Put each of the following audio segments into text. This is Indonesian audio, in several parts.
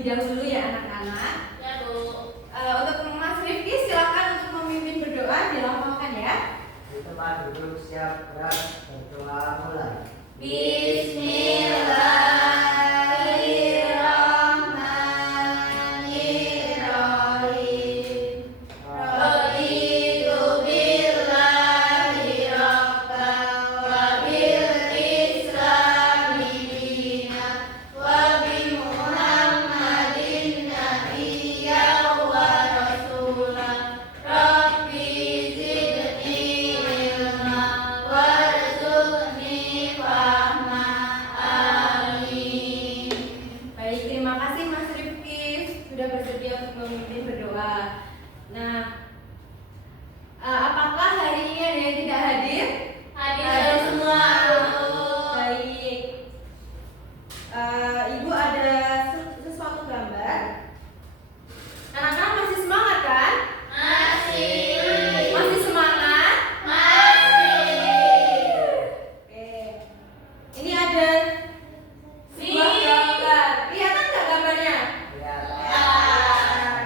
terlebih dahulu ya anak-anak. Ya Bu. Untuk Mas Rifki silakan untuk memimpin berdoa, dilapangkan ya. Di tempat duduk siap gerak, berdoa mulai. Bismillahirrahmanirrahim. Raditu billahi rabban wa bil islami dinan wa bi Muhammadin nabiyyan wa rasulan. Rabbi zidni ilma warzuqni fahma. Amin. Baik, terima kasih Mas Rifki sudah bersedia untuk memimpin berdoa. Nah, apakah hari ini ada yang tidak hadir? Hadir semua. Baik. Ibu ada sesuatu gambar. Anak-anak masih semangat kan? Masih. Masih semangat? Masih. Oke. Ini ada sebuah gambar. Kelihatan nggak gambarnya? Lihat.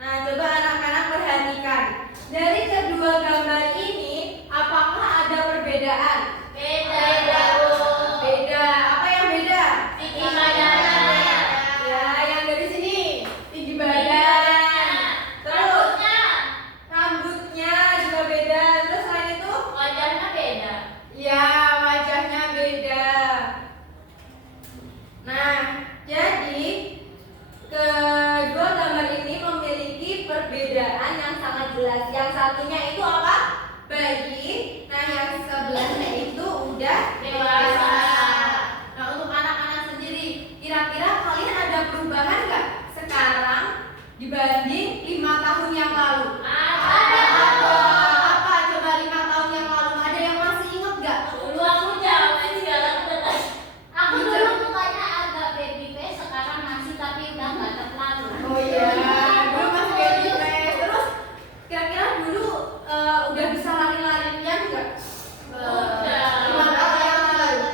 Nah, coba anak-anak perhatikan. Dari kedua gambar ini, apakah ada perbedaan? Beda Bu. Beda. Apa yang beda? Tinggi badannya. Ya, yang dari sini tinggi badan. Terus rambutnya juga beda. Terus selain itu, Wajahnya beda. ya wajahnya beda. Nah, jadi kedua gambar ini memiliki perbedaan yang sangat jelas. Yang satunya itu apa? Bayi. Nah, yang sebelahnya itu udah Dewasa. Nah, untuk anak-anak sendiri, kira-kira kalian ada perubahan nggak sekarang dibanding 5 tahun yang lalu? Ada. Apa? Coba 5 tahun yang lalu ada yang masih inget nggak? Dulu aku jawaban segala udah. Aku dulu mukanya agak baby face, sekarang masih tapi udah nggak terlalu. Oh iya, dulu masih baby face. Terus kira-kira dulu udah bisa lari-larian nggak? Udah. 5 tahun yang lalu.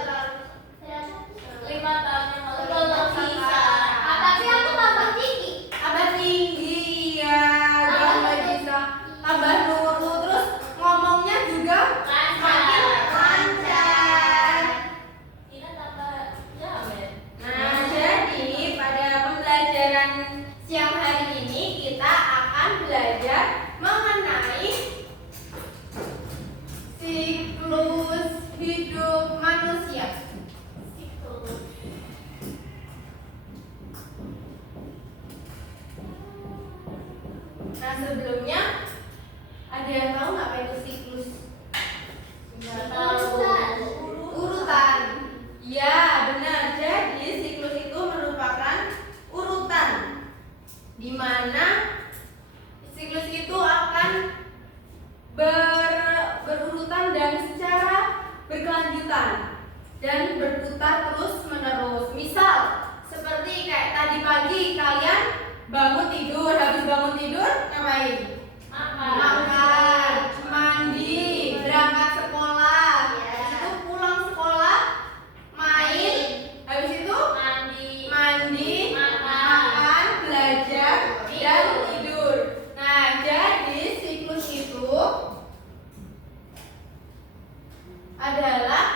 5 tahun yang lalu belum bisa. Tapi aku tambah tinggi. Tambah tinggi ya, tambah bisa tambah nurut, terus ngomongnya juga makin lancar. Tidak tambah jamet. Nah, jadi pada pembelajaran siang hari ini kita akan belajar mengenai siklus hidup manusia. Nah, sebelumnya ada yang tahu nggak apa itu siklus? Urutan. Ya, benar. Jadi siklus itu merupakan urutan di mana siklus itu akan berurutan dan secara berkelanjutan dan berputar terus menerus. Misal seperti kayak tadi pagi kalian bangun tidur, habis bangun tidur ngapain? Makan, mandi, berangkat sekolah. Habis itu pulang sekolah, main. Habis itu mandi, makan, belajar, dan tidur. Nah, jadi siklus itu adalah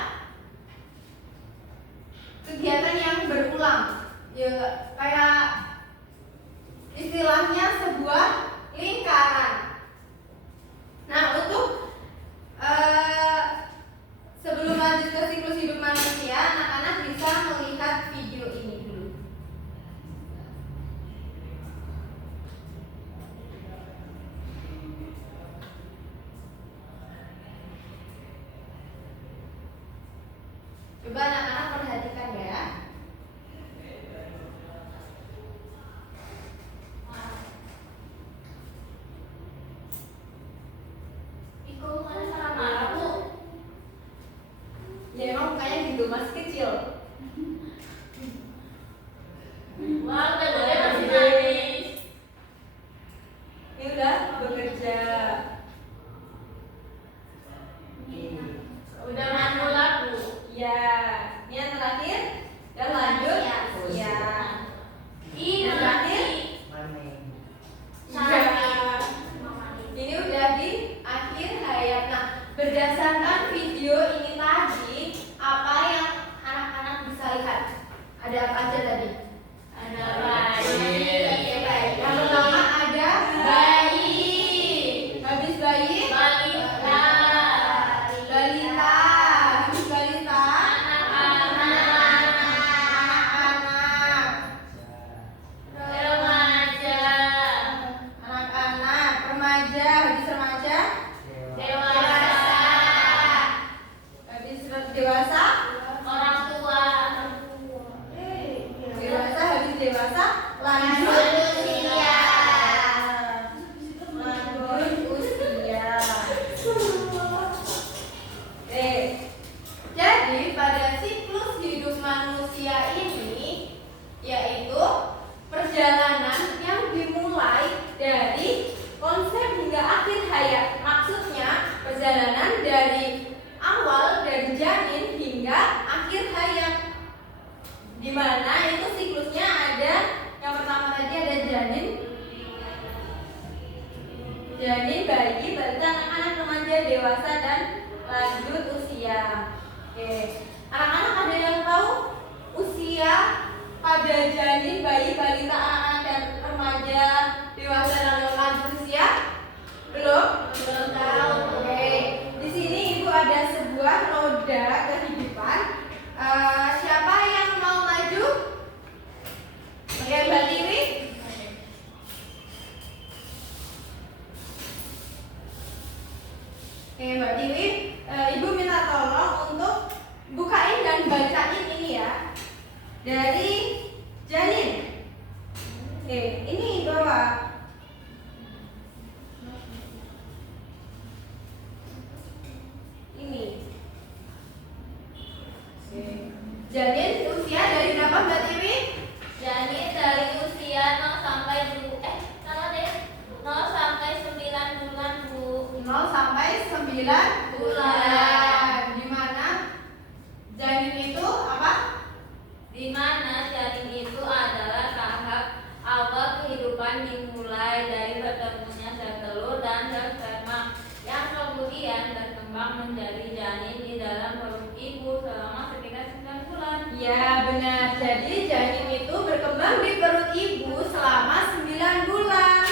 kegiatan yang berulang. Ya, kayak istilahnya sebuah lingkaran. Nah, untuk sebelum lanjut ke siklus hidup manusia, anak-anak bisa melihat video ini dulu. Coba anak-anak perhatikan ya. Ya emang mukanya gitu, masih kecil. Wah, udah boleh masih nangis. Ini udah bekerja. Udah mantul aku. Ya, ini dewasa, orang tua, dewasa habis dewasa, lanjut lanjut usia. Lanjut usia. Jadi pada siklus hidup manusia ini yaitu perjalanan yang dimulai dari konsep hingga akhir hayat. Maksudnya perjalanan dari awal dari janin hingga akhir hayat. Di mana itu siklusnya ada yang pertama tadi ada janin, bayi, balita, anak-anak, remaja, dewasa dan lanjut usia. Oke. Anak-anak ada yang tahu usia pada janin, bayi, balita, anak-anak dan remaja, dewasa dan lanjut usia? Belum? Belum tahu. Oke. Di sini Ibu ada sebuah roda kehidupan. Siapa yang mau maju? Oke, Mbak Tiwi. Oke, Mbak Tiwi, Ibu minta tolong untuk bukain dan bacain ini ya. Dari janin. Oke, ini bawah. Ini. Oke. Janin usia dari berapa Mbak Tiwi? Janin dari usia 0 sampai 0 sampai 9 bulan, Bu. 0 sampai 9 bulan. Di mana janin itu apa? Di mana janin itu adalah tahap awal kehidupan dimulai dari bertemunya sel telur dan sel sperma yang kemudian berkembang menjadi janin di dalam perut ibu selama sekitar 9 bulan. Ya benar. Jadi janin itu berkembang di perut ibu selama 9 bulan.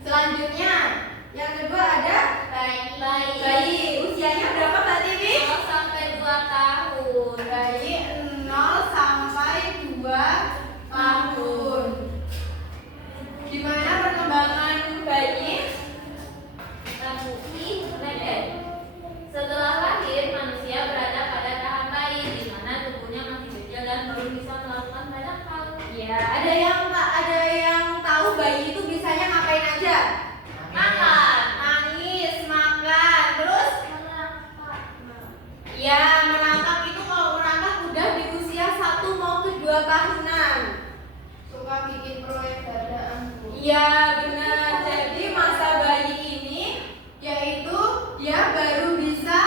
Selanjutnya yang kedua ada bayi. Usianya berapa Mbak Tiwi? 0 sampai 2 tahun. Bayi 0 sampai 2 tahun. Di mana perkembangan bayi? Terbukti pendek. Setelah lahir, manusia berada pada tahap bayi di mana tubuhnya masih kecil dan belum bisa melakukan banyak hal. Ya, ada yang tahu bayi itu bisanya ngapain aja? Makan, Nangis, makan, terus ya merangkak itu kalau merangkak udah di usia 1 mau ke 2 tahunan. Suka bikin proyek dadaan, Bu. Iya benar. Jadi masa bayi ini yaitu dia baru bisa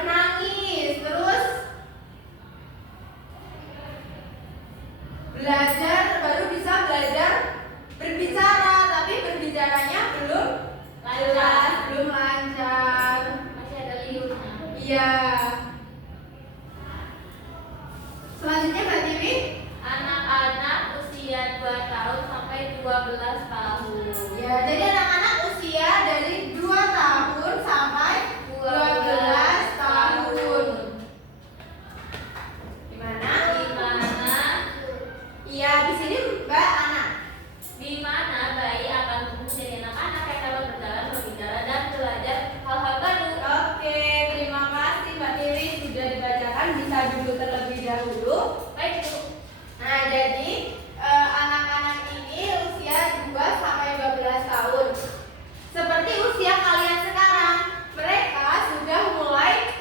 menangis, terus baru bisa belajar berbicara, tapi berbicaranya belum jelas, belum lancar. masih ada liurnya. Iya. Selanjutnya Mbak Tiwi. Anak-anak usia 2 tahun sampai 12 tahun. Ya, jadi anak-anak usia dari 2 tahun sampai 12 tahun. Gimana? Di mana Iya, di sini Mbak Ana. di mana bayi akan tumbuh menjadi anak-anak yang dapat berjalan, berbicara dan belajar hal-hal baru. Oke, terima kasih Mbak Tiwi sudah dibacakan. Bisa dulu terlebih dahulu. Baik, Bu. Nah, jadi anak-anak ini usia 2 sampai 12 tahun. Seperti usia kalian sekarang, mereka sudah mulai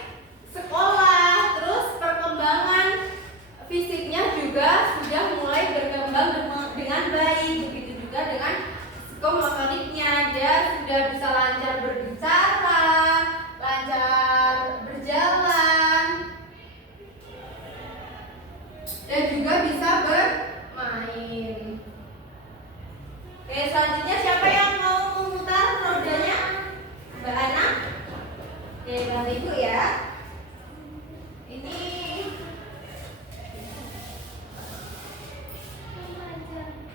sekolah, terus perkembangan fisiknya juga sudah mulai berkembang dengan baik. Begitu juga dengan psikomotoriknya, dia sudah bisa lancar berbicara, lancar berjalan, dan juga bisa bermain. Oke, selanjutnya siapa yang mau memutar rodanya? Mbak Ana? Oke, bantu Ibu ya. Ini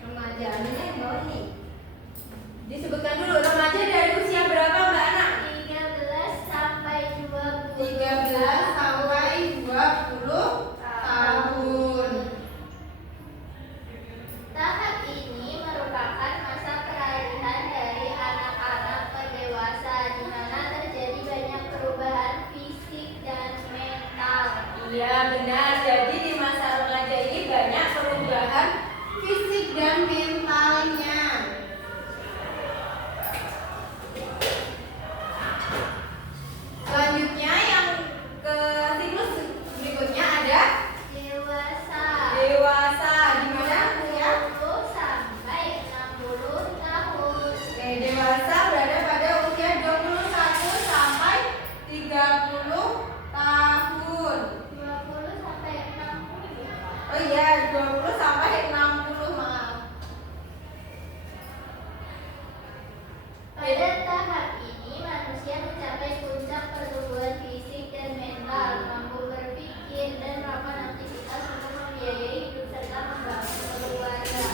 remaja. Ini yang bawah nih. Disebutkan dulu remaja dari usia berapa Mbak Ana? 13 sampai 20. 13 sampai 20 tahun. Tahap ini merupakan masa peralihan dari anak-anak ke dewasa di mana terjadi banyak perubahan fisik Ya benar, jadi di masa remaja ini banyak perubahan fisik dan mentalnya. Selanjutnya yang ke siklus berikutnya ada Dewasa. dewasa. Gimana ya? 20 sampai 60 tahun. Oke, dewasa berada pada usia 21 sampai 30 tahun. 20 sampai 60. Oh iya, 20 sampai 60, maaf. Pada tahap ini manusia mencapai puncak pertumbuhan fisik dan mental, mampu berpikir dan melakukan aktivitas untuk membiayai hidup serta membangun keluarga.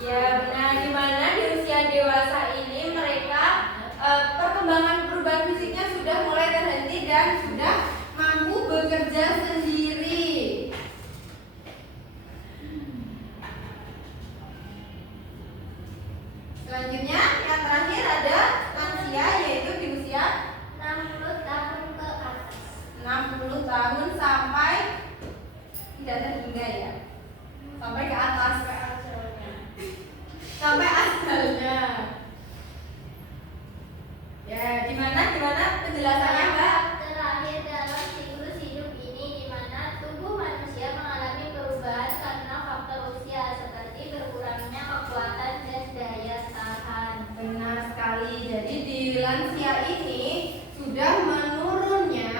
Ya benar, di mana di usia dewasa ini mereka perkembangan perubahan fisiknya sudah mulai terhenti dan sudah mampu bekerja sendiri. Selanjutnya yang terakhir ada lansia, yaitu di usia 60 tahun ke atas. 60 tahun sampai tidak terhingga ya, sampai ke atas, sampai asalnya. Ya, gimana penjelasannya, Mbak? Terakhir dalam siklus hidup ini di mana tubuh manusia mengalami perubahan karena faktor usia seperti berkurangnya kekuatan dan daya tahan. Benar sekali. Jadi di lansia ini sudah menurunnya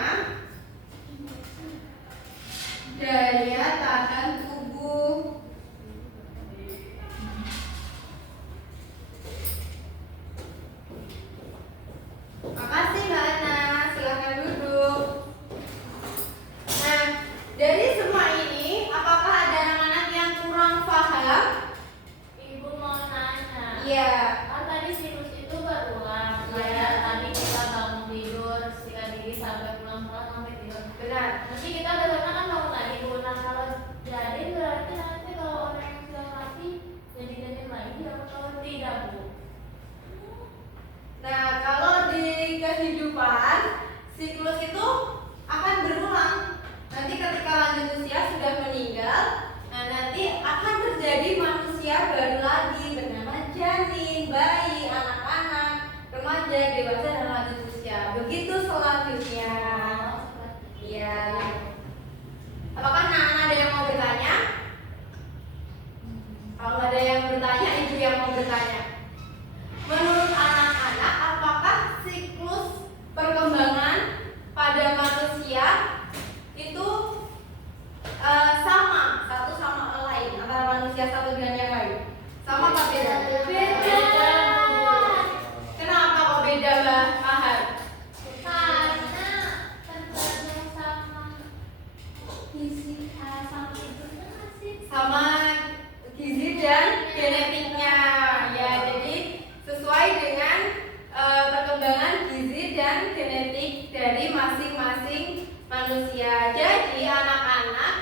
daya tahan tubuh. Makasih Mbak Ana, silakan duduk. Nah, dari semua ini, apakah ada anak-anak yang kurang paham? Ibu mau nanya. Iya. Kan tadi siklus itu berulang. Iya. Kayak tadi kita bangun tidur, sikat gigi sampai pulang sampai tidur. Benar. Nanti kita besoknya kan bangun lagi Bu. Nah kalau jadi berarti nanti kalau orang yang sudah mati jadi lagi atau tidak Bu? Nah, kalau di kehidupan siklus itu akan berulang. Nanti ketika lanjut usia sudah meninggal, nah nanti akan terjadi manusia baru lagi bernama janin, bayi, anak-anak, remaja, dewasa dan lanjut usia. Begitu selanjutnya. Iya. Apakah anak-anak ada yang mau bertanya? Kalau ada yang bertanya, ibu yang mau bertanya. Menurut anak-anak, apakah siklus perkembangan pada manusia itu sama satu sama lain antara manusia satu dengan yang lain? Sama apa beda? Beda. Kenapa kok beda, Mbak Ahad? Karena tergantung sama gizi sama itu masih Sama gizi dan genetiknya. Ya, jadi sesuai dengan perkembangan gizi dan genetik dari masing-masing manusia. Jadi anak-anak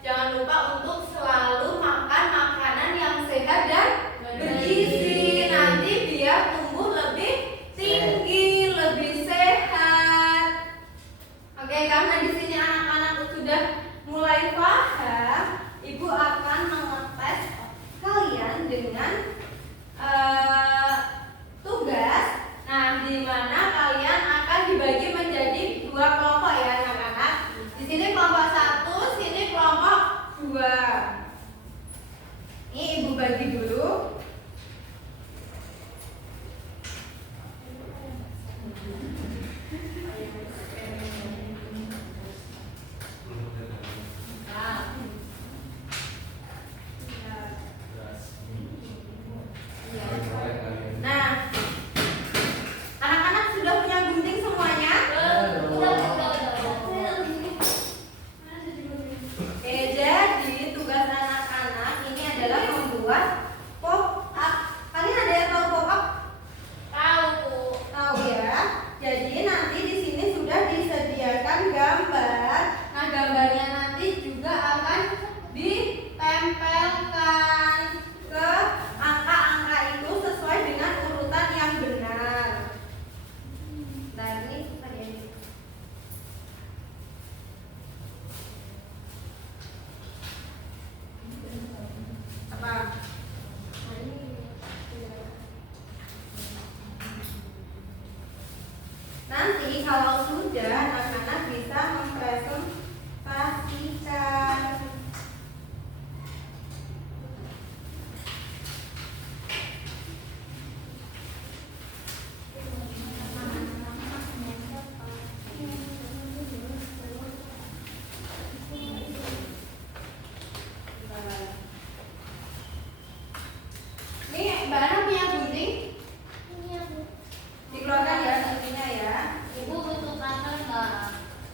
jangan lupa untuk selalu makan makanan yang sehat dan bergizi. Nanti biar tumbuh lebih tinggi, lebih sehat. Oke, karena di sini anak-anak sudah mulai paham, Ibu akan mengetes kalian dengan tugas. Nah, di mana kalian akan dibagi menjadi dua kelompok ya anak-anak. Di sini kelompok 1, sini kelompok 2. Ini Ibu bagi dulu.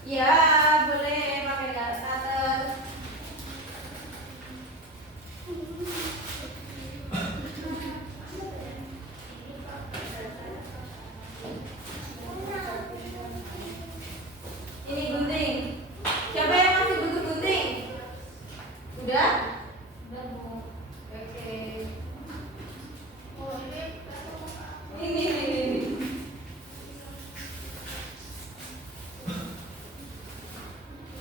Ya, boleh pakai garis cutter. Ini gunting. Siapa yang masih butuh gunting? Udah? Udah Bu. Oke. Oh, ini Ini.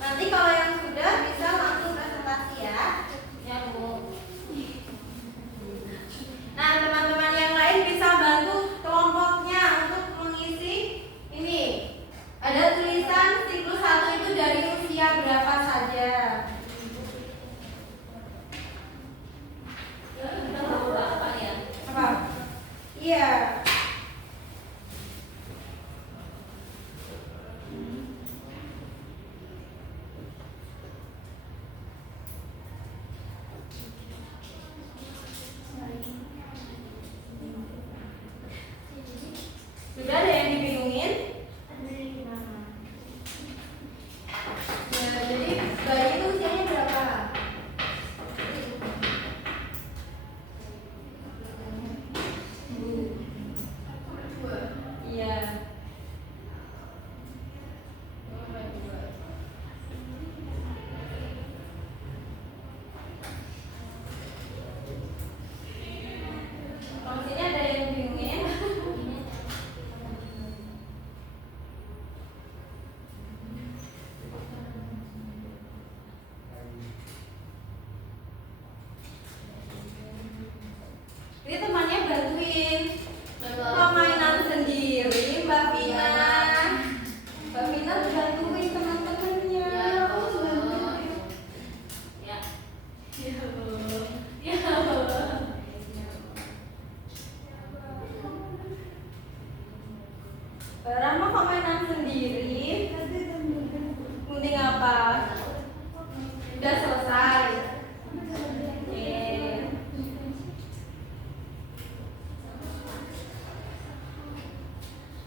Nanti kalau yang sudah bisa langsung presentasi ya. Ya Bu. Nah, teman-teman yang lain bisa bantu kelompoknya untuk mengisi ini. Ada tulisan siklus 1 itu dari usia berapa saja. Kita mau apa ya? Apa? Iya. Sudah ada yang dibingungin? Nah, jadi bayi itu usianya berapa? dua. Iya. Kalau sini ada yang bingungin? Ini temannya bantuin. Permainan sendiri, Mbak Vina. Mbak Vina bantuin teman-temannya. Ya, Kamu Bu. bantuin. Ya. Rama permainan sendiri. Gunting apa? Udah selesai. Oke.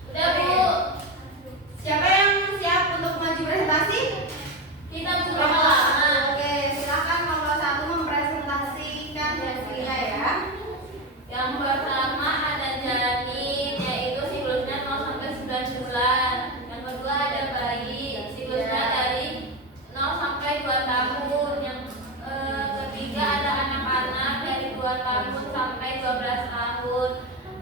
Udah Bu. Siapa yang siap untuk maju presentasi? Kita buka halaman. Oke, silakan nomor 1 mempresentasikan hasilnya ya. Yang pertama ada janin, yaitu siklusnya 0 sampai 9 bulan. Yang kedua ada bayi, siklusnya dari 0 sampai 2 tahun. Yang ketiga ada anak-anak dari 2 tahun sampai 12 tahun.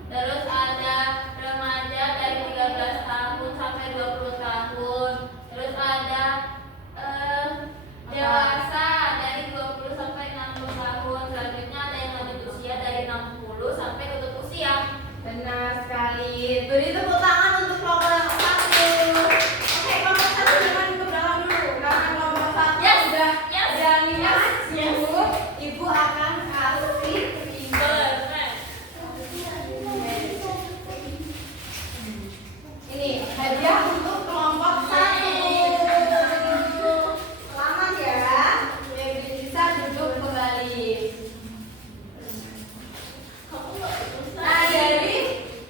Terus ada remaja dari 13 tahun sampai 20 tahun. Terus ada dewasa dari 20 sampai 60 tahun. Selanjutnya ada yang lanjut usia dari 60 sampai tutup usia. Benar sekali. Beri tepuk tangan untuk kelompok yang 1. Oke, kelompok 1 jangan ke belakang dulu karena kelompok 1 Yes, sudah yes, berani yes, maju. Ibu akan kasih Keren. ini hadiah untuk kelompok 1. Selamat ya. Baby bisa duduk kembali. Nah,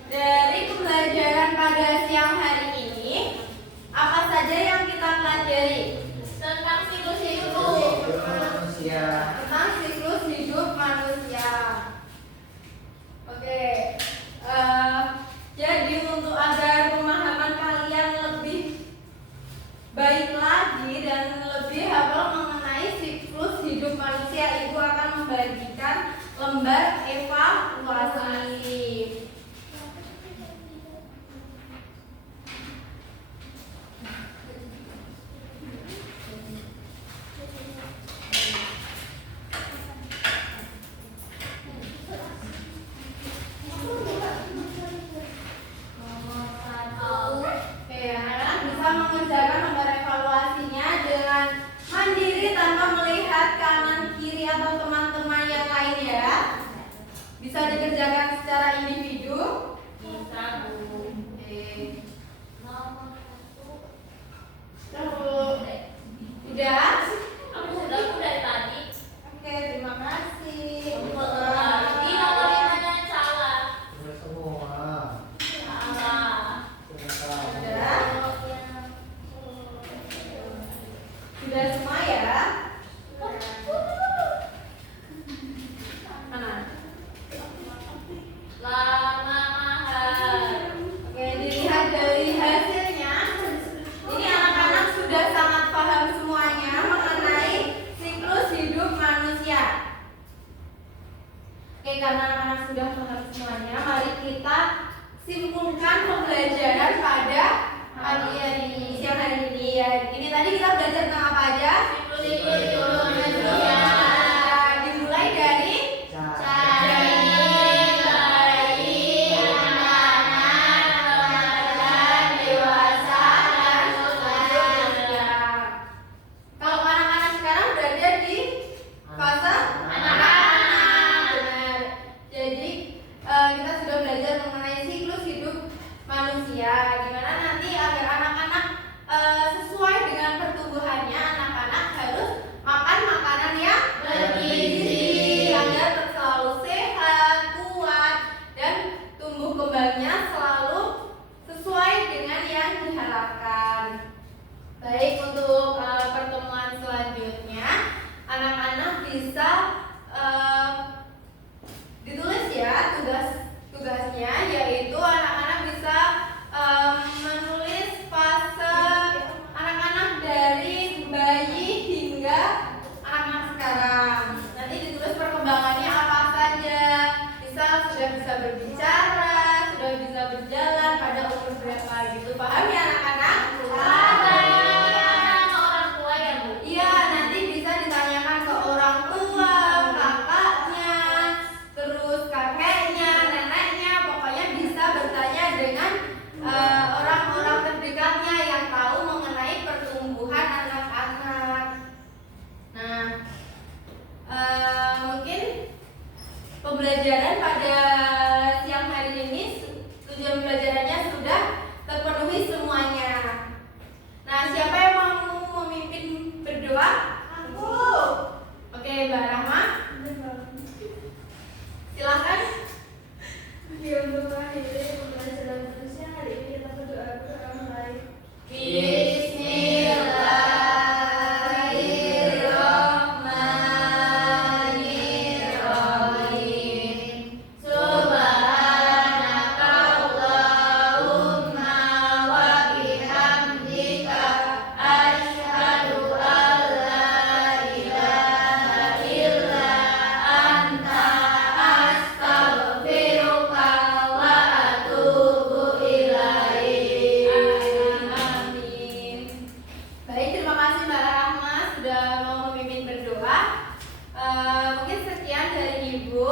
dari pembelajaran pada siang hari ini, apa saja yang kita pelajari? Tentang siklus hidup. Manusia. Tentang siklus hidup manusia. Oke. Jadi untuk agar pemahaman kalian lebih baik lagi dan lebih hafal mengenai siklus hidup manusia, Ibu akan membagikan lembar evaluasi. Oke, anak-anak bisa mengerjakan lembar evaluasinya dengan mandiri tanpa melihat kanan kiri atau teman-teman yang lain ya. Bisa dikerjakan secara individu. Bisa Bu. Oke. Nomor 1. Terus udah? Aku udah Bu dari tadi. Oke, terima kasih. Di nomor 5 yang salah. Sudah semua. Salah. Sudah. Udah? Sudah semua ya? Mana? Lama mahal. Oke, dilihat dari hasilnya, ini anak-anak sudah sangat paham semuanya mengenai siklus hidup manusia. Oke, karena anak-anak sudah paham semuanya, mari kita simpulkan pembelajaran pada pagi hari ini, siang hari ini ya. Ini tadi kita belajar tentang apa aja? Siklus hidup manusia. Dimulai dari Dari bayi, anak-anak, remaja, dewasa, dan selanjutnya. Kalau anak-anak sekarang berada di fase Anak-anak. Benar. Jadi kita sudah belajar mengenai siklus hidup manusia, di mana nanti agar anak-anak sesuai dengan pertumbuhannya, anak-anak harus makan makanan yang bergizi agar selalu sehat, kuat, dan tumbuh kembangnya selalu sesuai dengan yang diharapkan. Baik, untuk pertemuan selanjutnya anak-anak bisa ditulis ya tugasnya, yaitu anak-anak bisa menulis fase anak-anak dari bayi hingga anak-anak sekarang. Nanti ditulis perkembangannya apa saja, misal sudah bisa berbicara, sudah bisa berjalan, pada umur berapa gitu. Paham ya anak-anak? Orang tua ya, Bu? Iya, nanti bisa ditanyakan ke orang tua, kakaknya, terus kakeknya, neneknya, pokoknya bisa bertanya dengan orang-orang terdekatnya yang tahu mengenai pertumbuhan anak-anak. Nah, mungkin pembelajaran pada siang hari ini tujuan pembelajarannya sudah terpenuhi semuanya. Nah, siapa yang mau memimpin berdoa? Aku. Oke, Mbak Rahma. Silakan. Ya, untuk mengakhiri pembelajaran manusia hari ini kita berdoa bersama. Bismillahirrahmanirrahim. Subhanakallahumma wa bihamdika asyhadu an la ilaha illa anta astaghfiruka wa atubu ilaik. Amin. Baik, terima kasih Mbak Rahma sudah mau memimpin berdoa. Mungkin sekian dari Ibu.